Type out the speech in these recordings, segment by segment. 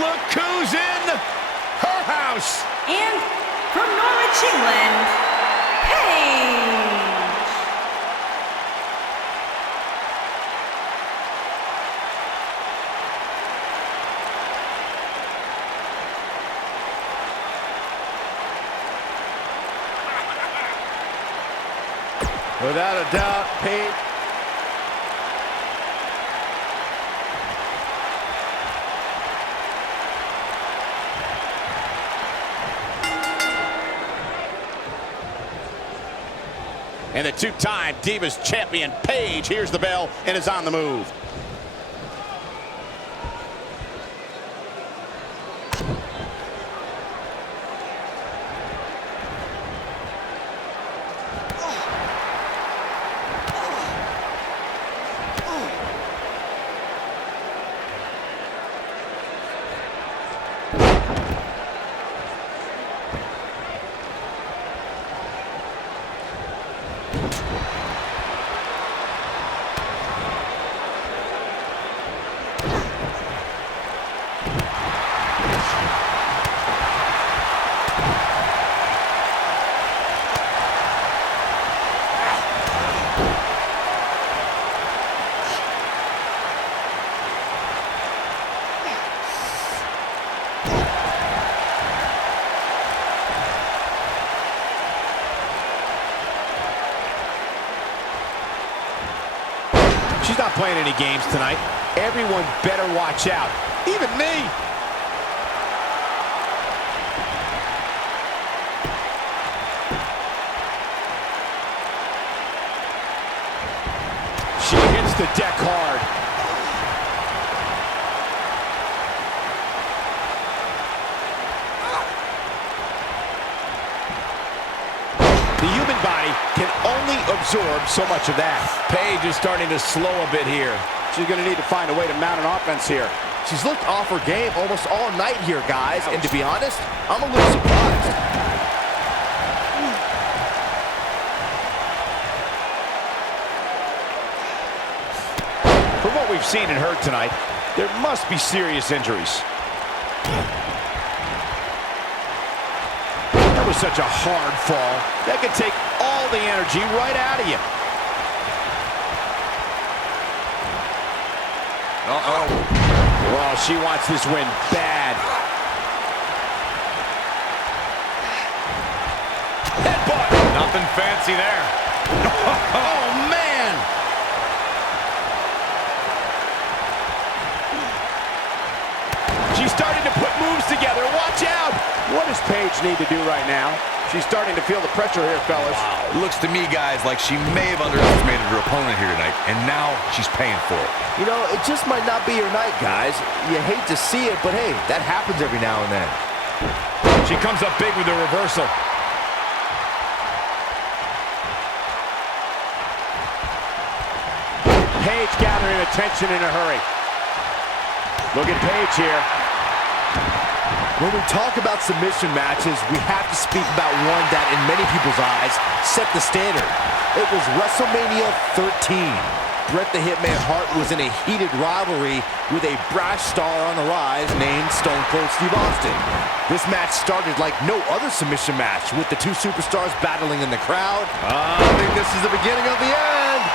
look who's in her house. And from Norwich, England, Paige. Without a doubt, Paige. And the two-time Divas champion, Paige, hears the bell and is on the move. She's not playing any games tonight. Everyone better watch out. Even me. She hits the deck hard. The human body can only absorb so much of that. Paige is starting to slow a bit here. She's going to need to find a way to mount an offense here. She's looked off her game almost all night here, guys. And to be honest, I'm a little surprised. From what we've seen and heard tonight, there must be serious injuries. That was such a hard fall. That could take all the energy right out of you. Uh-oh. Well, she wants this win bad. Headbutt. Nothing fancy there. Oh, man. She's starting to put moves together. Watch out. What does Paige need to do right now? She's starting to feel the pressure here, fellas. Wow. Looks to me, guys, like she may have underestimated her opponent here tonight, and now she's paying for it. You know, it just might not be your night, guys. You hate to see it, but hey, that happens every now and then. She comes up big with the reversal. Paige gathering attention in a hurry. Look at Paige here. When we talk about submission matches, we have to speak about one that, in many people's eyes, set the standard. It was WrestleMania 13. Bret the Hitman Hart was in a heated rivalry with a brash star on the rise named Stone Cold Steve Austin. This match started like no other submission match, with the two superstars battling in the crowd. I think this is the beginning of the end.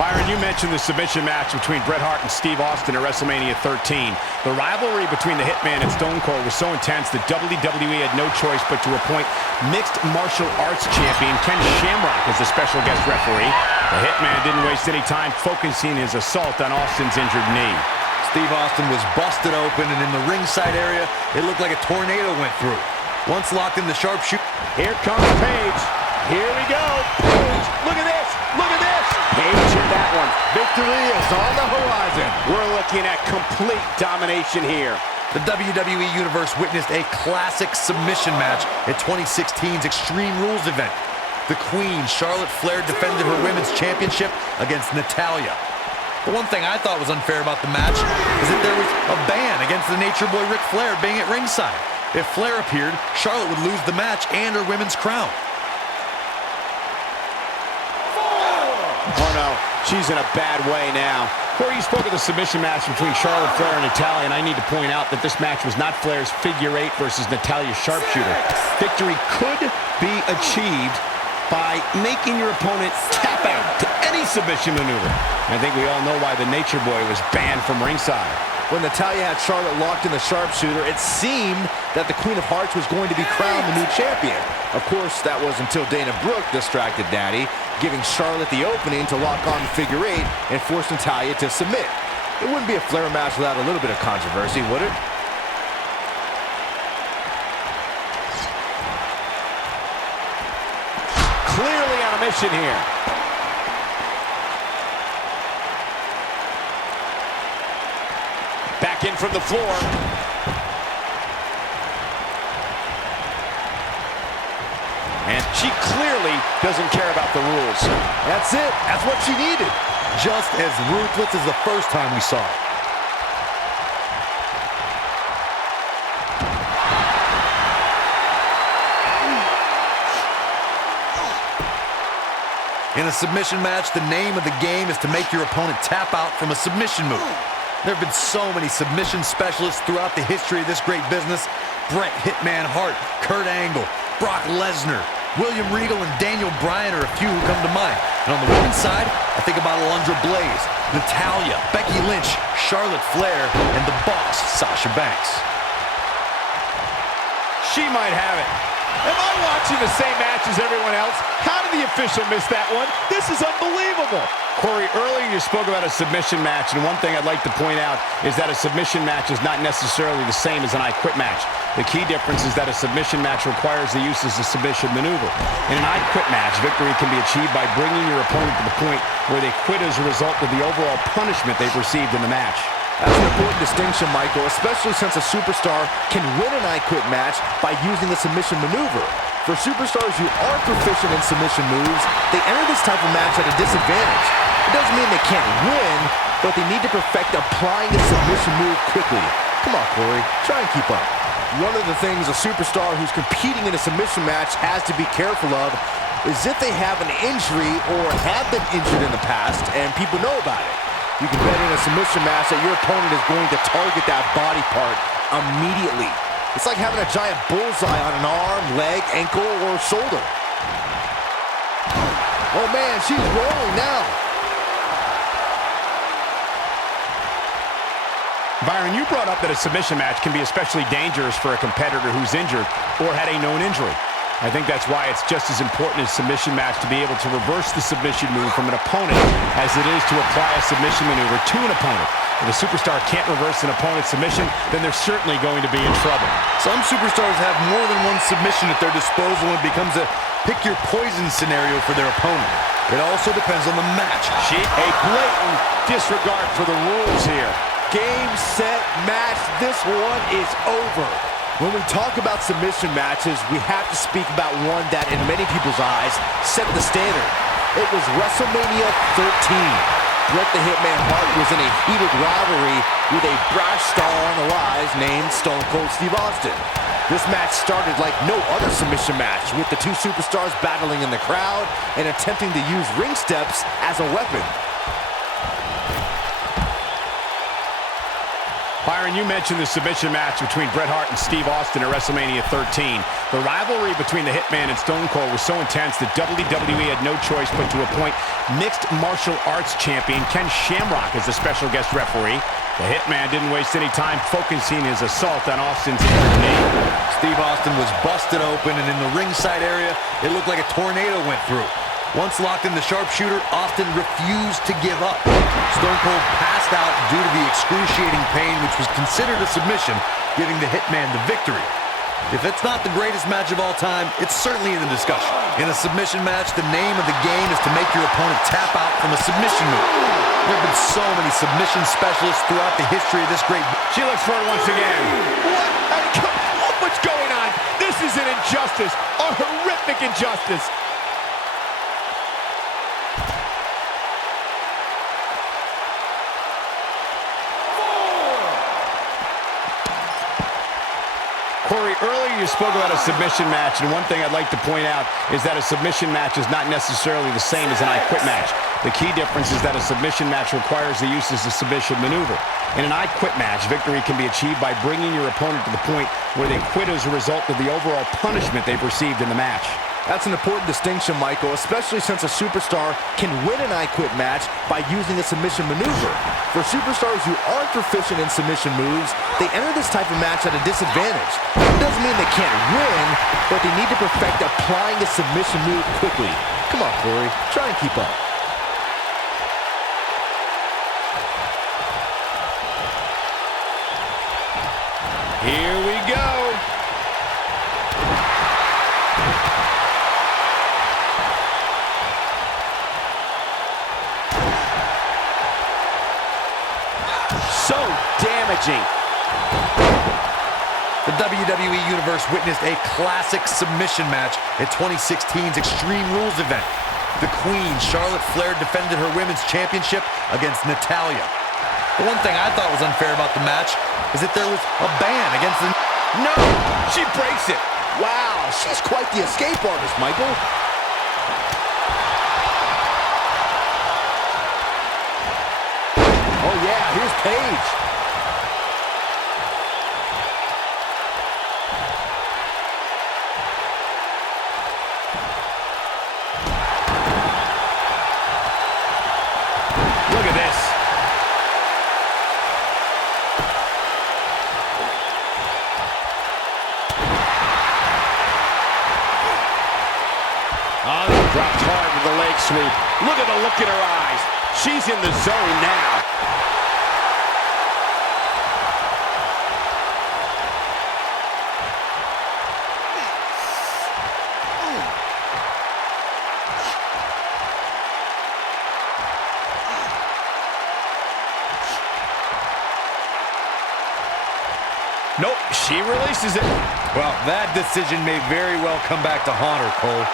Byron, you mentioned the submission match between Bret Hart and Steve Austin at WrestleMania 13. The rivalry between the Hitman and Stone Cold was so intense that WWE had no choice but to appoint mixed martial arts champion Ken Shamrock as the special guest referee. The Hitman didn't waste any time focusing his assault on Austin's injured knee. Steve Austin was busted open, and in the ringside area, it looked like a tornado went through. Once locked in the sharpshooter. Here comes Paige. Here we go. Paige, look at this. Look at this. Paige hit that one. Victory is on the horizon. We're looking at complete domination here. The WWE Universe witnessed a classic submission match at 2016's Extreme Rules event. The Queen, Charlotte Flair, defended her Women's Championship against Natalya. The one thing I thought was unfair about the match is that there was a ban against the Nature Boy Ric Flair being at ringside. If Flair appeared, Charlotte would lose the match and her women's crown. Oh no, She's in a bad way now. Corey, you spoke of the submission match between Charlotte Flair and Natalya, and I need to point out that this match was not Flair's figure eight versus Natalya's sharpshooter. Victory could be achieved by making your opponent tap out to any submission maneuver. And I think we all know why the Nature Boy was banned from ringside. When Natalya had Charlotte locked in the sharpshooter, it seemed that the Queen of Hearts was going to be crowned the new champion. Of course, that was until Dana Brooke distracted Daddy, giving Charlotte the opening to lock on the figure eight and force Natalya to submit. It wouldn't be a Flair match without a little bit of controversy, would it? Clearly on a mission here. Back in from the floor. And she clearly doesn't care about the rules. That's it. That's what she needed. Just as ruthless as the first time we saw it. In a submission match, the name of the game is to make your opponent tap out from a submission move. There have been so many submission specialists throughout the history of this great business. Bret Hitman Hart, Kurt Angle, Brock Lesnar, William Regal, and Daniel Bryan are a few who come to mind. And on the women's side, I think about Alundra Blaze, Natalya, Becky Lynch, Charlotte Flair, and the boss, Sasha Banks. She might have it. Am I watching the same match as everyone else? How did the official miss that one? This is unbelievable. Corey, earlier you spoke about a submission match, and one thing I'd like to point out is that a submission match is not necessarily the same as an I Quit match. The key difference is that a submission match requires the use of a submission maneuver. In an I Quit match, victory can be achieved by bringing your opponent to the point where they quit as a result of the overall punishment they've received in the match. That's an important distinction, Michael, especially since a superstar can win an I Quit match by using the submission maneuver. For superstars who aren't proficient in submission moves, they enter this type of match at a disadvantage. It doesn't mean they can't win, but they need to perfect applying the submission move quickly. Come on, Corey, try and keep up. One of the things a superstar who's competing in a submission match has to be careful of is if they have an injury or have been injured in the past and people know about it. You can bet in a submission match that your opponent is going to target that body part immediately. It's like having a giant bullseye on an arm, leg, ankle, or shoulder. Oh man, she's rolling now. Byron, you brought up that a submission match can be especially dangerous for a competitor who's injured or had a known injury. I think that's why it's just as important in a submission match to be able to reverse the submission move from an opponent as it is to apply a submission maneuver to an opponent. If a superstar can't reverse an opponent's submission, then they're certainly going to be in trouble. Some superstars have more than one submission at their disposal and it becomes a pick-your-poison scenario for their opponent. It also depends on the match. A blatant disregard for the rules here. Game, set, match. This one is over. When we talk about submission matches, we have to speak about one that, in many people's eyes, set the standard. It was WrestleMania 13. Bret the Hitman Hart was in a heated rivalry with a brash star on the rise named Stone Cold Steve Austin. This match started like no other submission match, with the two superstars battling in the crowd and attempting to use ring steps as a weapon. Byron, you mentioned the submission match between Bret Hart and Steve Austin at WrestleMania 13. The rivalry between the Hitman and Stone Cold was so intense that WWE had no choice but to appoint mixed martial arts champion Ken Shamrock as the special guest referee. The Hitman didn't waste any time focusing his assault on Austin's knee. Steve Austin was busted open, and in the ringside area, it looked like a tornado went through. Once locked in the sharpshooter, Austin refused to give up. Stone Cold passed out due to the excruciating pain, which was considered a submission, giving the Hitman the victory. If it's not the greatest match of all time, it's certainly in the discussion. In a submission match, the name of the game is to make your opponent tap out from a submission move. There have been so many submission specialists throughout the history of this great... She looks for it once again. What's going on? This is an injustice, a horrific injustice. Corey, earlier you spoke about a submission match, and one thing I'd like to point out is that a submission match is not necessarily the same as an I Quit match. The key difference is that a submission match requires the use of a submission maneuver. In an I Quit match, victory can be achieved by bringing your opponent to the point where they quit as a result of the overall punishment they've received in the match. That's an important distinction, Michael, especially since a superstar can win an I Quit match by using a submission maneuver. For superstars who aren't proficient in submission moves, they enter this type of match at a disadvantage. It doesn't mean they can't win, but they need to perfect applying a submission move quickly. Come on, Corey, try and keep up. Here we go. So damaging. The WWE Universe witnessed a classic submission match at 2016's Extreme Rules event. The Queen, Charlotte Flair, defended her women's championship against Natalya. The one thing I thought was unfair about the match is that there was a ban against the... No! She breaks it! Wow, she's quite the escape artist, Michael. Oh yeah, here's Paige. Look at this. Oh, dropped hard with the leg sweep. Look at the look in her eyes. She's in the zone now. Nope, she releases it. Well, that decision may very well come back to haunt her, Cole.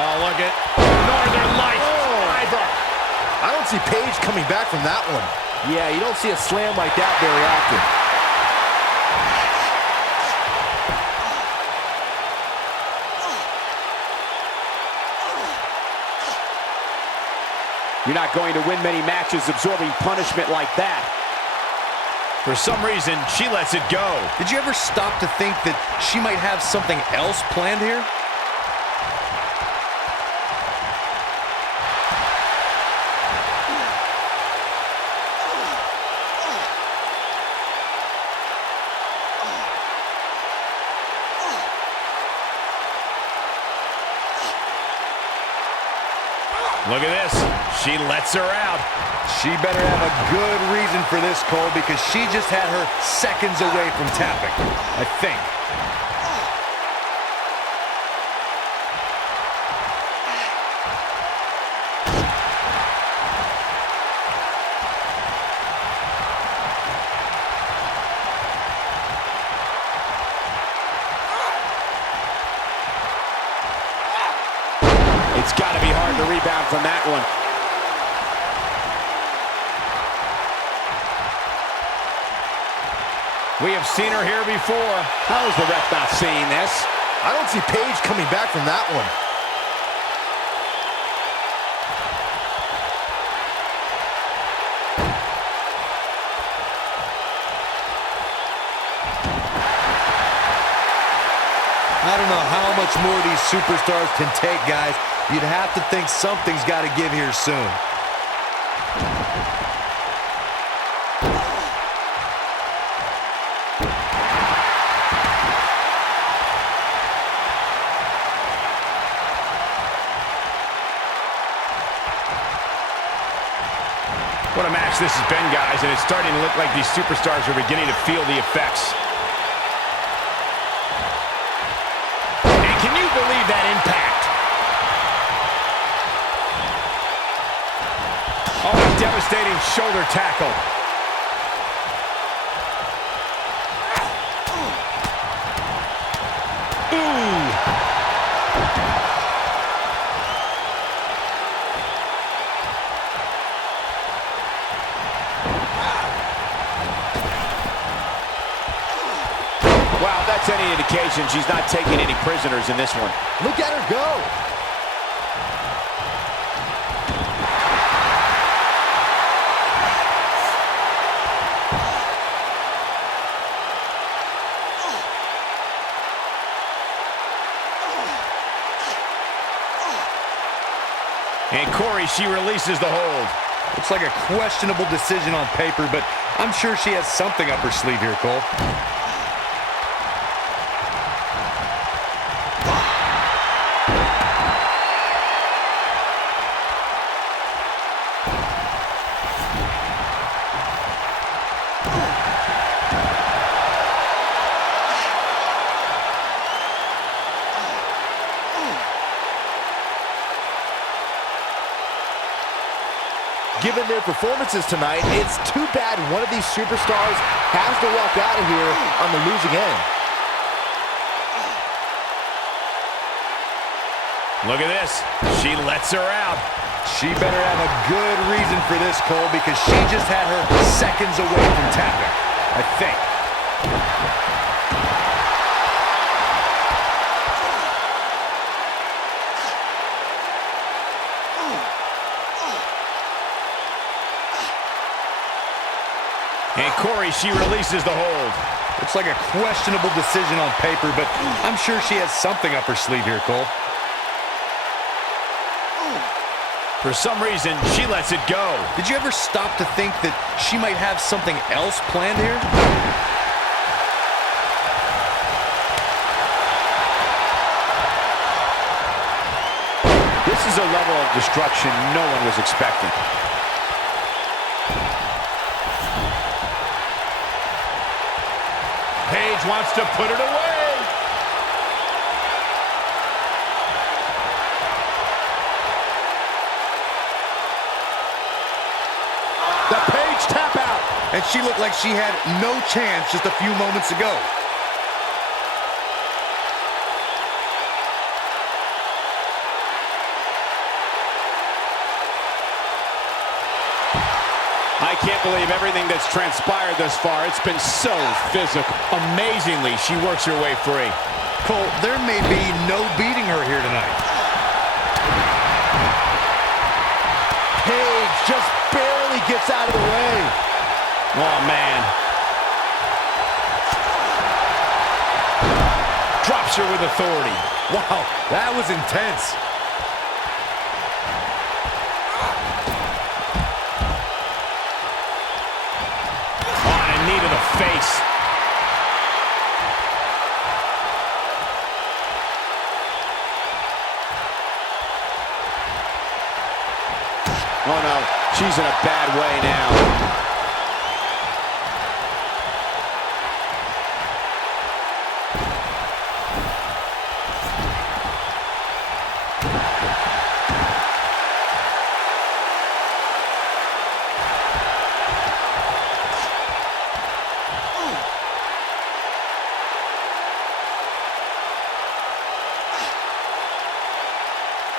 Oh, look at Northern Lights. Driver. I don't see Paige coming back from that one. Yeah, you don't see a slam like that very often. You're not going to win many matches absorbing punishment like that. For some reason, she lets it go. Did you ever stop to think that she might have something else planned here? Look at this. She lets her out. She better have a good reason for this, Cole, because she just had her seconds away from tapping, I think. It's got to be hard to rebound from that one. We have seen her here before. How is the ref not seeing this? I don't see Paige coming back from that one. I don't know how much more these superstars can take, guys. You'd have to think something's got to give here soon. What a match this has been, guys, and it's starting to look like these superstars are beginning to feel the effects. And can you believe that impact? Oh, a devastating shoulder tackle. Ooh. to any indication, she's not taking any prisoners in this one. Look at her go. And Corey, she releases the hold. Looks like a questionable decision on paper, but I'm sure she has something up her sleeve here, Cole. Given their performances tonight, it's too bad one of these superstars has to walk out of here on the losing end. Look at this. She lets her out. She better have a good reason for this, Cole, because she just had her seconds away from tapping, I think. And Corey, she releases the hold. Looks like a questionable decision on paper, but I'm sure she has something up her sleeve here, Cole. For some reason, she lets it go. Did you ever stop to think that she might have something else planned here? This is a level of destruction no one was expecting. Paige wants to put it away. The Paige tap out. And she looked like she had no chance just a few moments ago. I can't believe everything that's transpired thus far. It's been so physical. Amazingly, she works her way free. Cole, there may be no beating her here tonight. Paige just barely gets out of the way. Oh, man. Drops her with authority. Wow, that was intense. Knee to the face. Oh no, she's in a bad way now.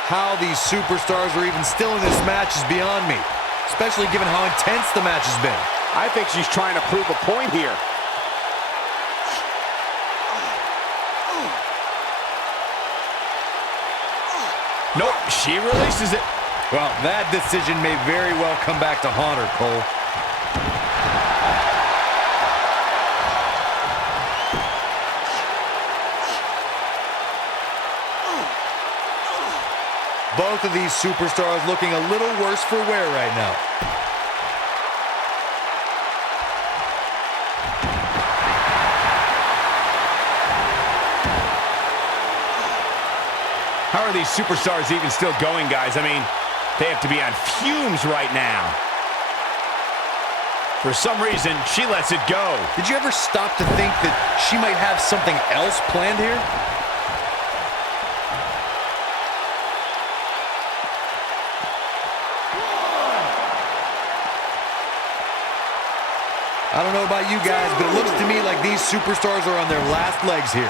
How these superstars are even still in this match is beyond me, especially given how intense the match has been. I think she's trying to prove a point here. Nope, she releases it. Well, that decision may very well come back to haunt her, Cole. Both of these superstars looking a little worse for wear right now. How are these superstars even still going, guys? I mean, they have to be on fumes right now. For some reason, she lets it go. Did you ever stop to think that she might have something else planned here? I don't know about you guys, but it looks to me like these superstars are on their last legs here.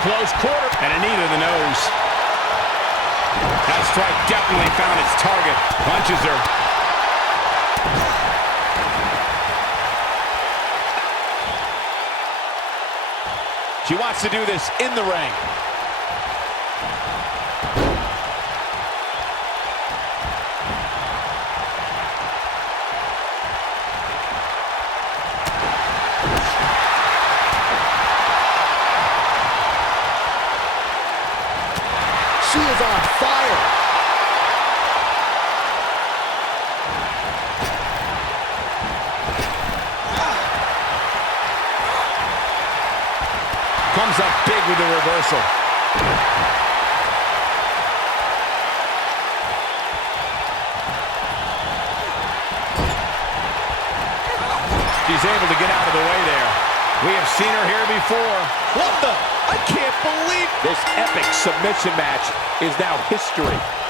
Close quarter. And a knee to the nose. That strike definitely found its target. Punches her. She wants to do this in the ring. She is on fire. Comes up big with the reversal. She's able to get out of the way there. We have seen her here before. What the? I can't believe This epic submission match is now history.